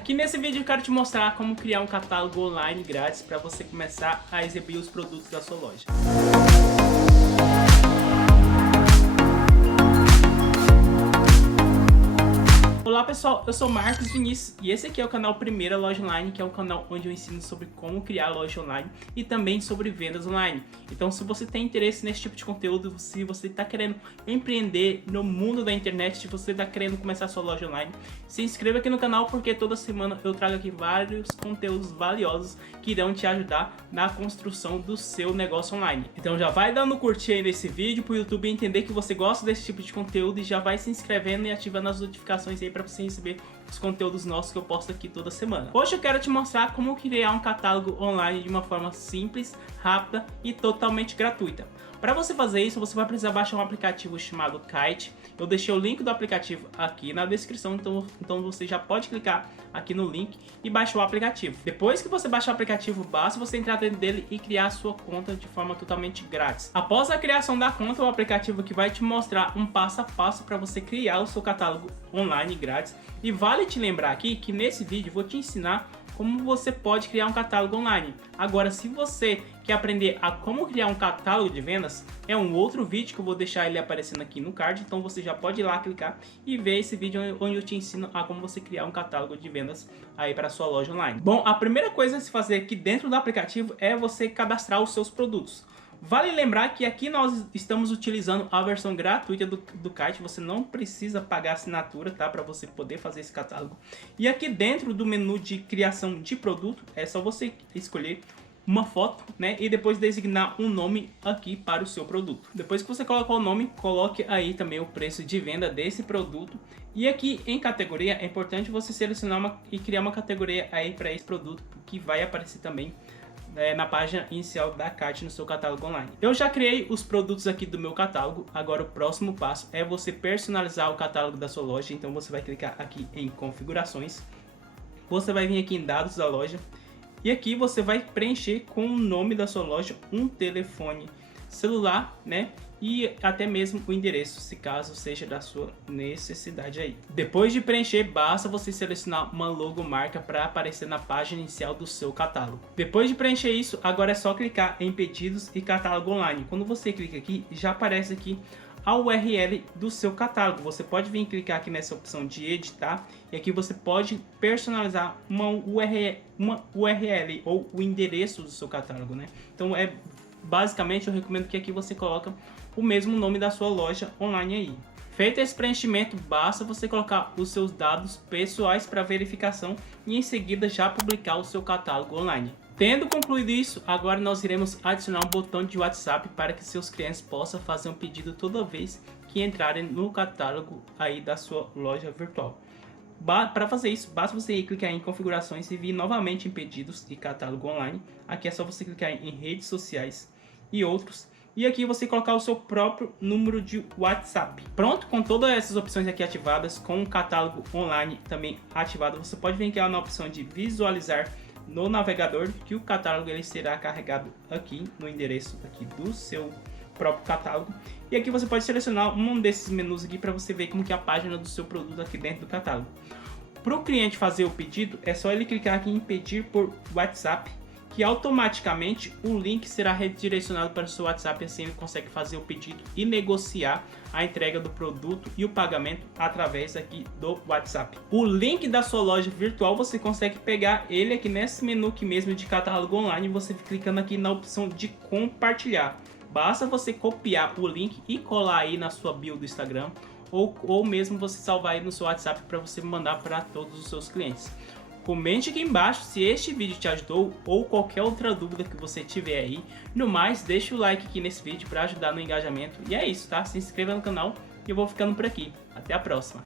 Aqui nesse vídeo eu quero te mostrar como criar um catálogo online grátis para você começar a exibir os produtos da sua loja. Olá pessoal, eu sou Marcos Vinícius e esse aqui é o canal Primeira Loja Online, que é um canal onde eu ensino sobre como criar loja online e também sobre vendas online. Então se você tem interesse nesse tipo de conteúdo, se você está querendo empreender no mundo da internet, se você está querendo começar a sua loja online, se inscreva aqui no canal porque toda semana eu trago aqui vários conteúdos valiosos que irão te ajudar na construção do seu negócio online. Então já vai dando curtir aí nesse vídeo para o YouTube entender que você gosta desse tipo de conteúdo e já vai se inscrevendo e ativando as notificações aí para você receber os conteúdos nossos que eu posto aqui toda semana. Hoje eu quero te mostrar como criar um catálogo online de uma forma simples, rápida e totalmente gratuita. Para você fazer isso, você vai precisar baixar um aplicativo chamado Kite. Eu deixei o link do aplicativo aqui na descrição, então você já pode clicar aqui no link e baixar o aplicativo. Depois que você baixar o aplicativo, basta você entrar dentro dele e criar a sua conta de forma totalmente grátis. Após a criação da conta, o aplicativo que vai te mostrar um passo a passo para você criar o seu catálogo online grátis. E vale te lembrar aqui que nesse vídeo eu vou te ensinar como você pode criar um catálogo online. Agora, se você quer aprender a como criar um catálogo de vendas, é um outro vídeo que eu vou deixar ele aparecendo aqui no card, então você já pode ir lá clicar e ver esse vídeo onde eu te ensino a como você criar um catálogo de vendas aí para sua loja online. Bom, a primeira coisa a se fazer aqui dentro do aplicativo é você cadastrar os seus produtos. Vale lembrar que aqui nós estamos utilizando a versão gratuita do Kite, você não precisa pagar assinatura, tá, para você poder fazer esse catálogo. E aqui dentro do menu de criação de produto, é só você escolher uma foto, né, e depois designar um nome aqui para o seu produto. Depois que você colocou o nome, coloque aí também o preço de venda desse produto. E aqui em categoria é importante você selecionar e criar uma categoria aí para esse produto, que vai aparecer também na página inicial da Kite no seu catálogo online. Eu já criei os produtos aqui do meu catálogo, agora o próximo passo é você personalizar o catálogo da sua loja, então você vai clicar aqui em configurações, você vai vir aqui em dados da loja e aqui você vai preencher com o nome da sua loja, um telefone celular, né? E até mesmo o endereço, se caso seja da sua necessidade aí. Depois de preencher, basta você selecionar uma logomarca para aparecer na página inicial do seu catálogo. Depois de preencher isso, agora é só clicar em pedidos e catálogo online. Quando você clica aqui, já aparece aqui a URL do seu catálogo. Você pode vir clicar aqui nessa opção de editar e aqui você pode personalizar uma URL ou o endereço do seu catálogo, né? Então basicamente eu recomendo que aqui você coloque o mesmo nome da sua loja online aí. Feito esse preenchimento, basta você colocar os seus dados pessoais para verificação e em seguida já publicar o seu catálogo online. Tendo concluído isso, agora nós iremos adicionar um botão de WhatsApp para que seus clientes possam fazer um pedido toda vez que entrarem no catálogo aí da sua loja virtual. Para fazer isso, basta você clicar em configurações e vir novamente em pedidos e catálogo online. Aqui é só você clicar em redes sociais e outros. E aqui você colocar o seu próprio número de WhatsApp. Pronto, com todas essas opções aqui ativadas, com o catálogo online também ativado, você pode vir aqui na opção de visualizar no navegador, que o catálogo ele será carregado aqui no endereço aqui do seu próprio catálogo. E aqui você pode selecionar um desses menus aqui para você ver como que é a página do seu produto aqui dentro do catálogo. Para o cliente fazer o pedido, é só ele clicar aqui em pedir por WhatsApp, que automaticamente o link será redirecionado para o seu WhatsApp, assim ele consegue fazer o pedido e negociar a entrega do produto e o pagamento através aqui do WhatsApp. O link da sua loja virtual você consegue pegar ele aqui nesse menu aqui mesmo de catálogo online, você clicando aqui na opção de compartilhar. Basta você copiar o link e colar aí na sua bio do Instagram ou mesmo você salvar aí no seu WhatsApp para você mandar para todos os seus clientes. Comente aqui embaixo se este vídeo te ajudou ou qualquer outra dúvida que você tiver aí. No mais, deixa o like aqui nesse vídeo para ajudar no engajamento. E é isso, tá? Se inscreva no canal e eu vou ficando por aqui. Até a próxima!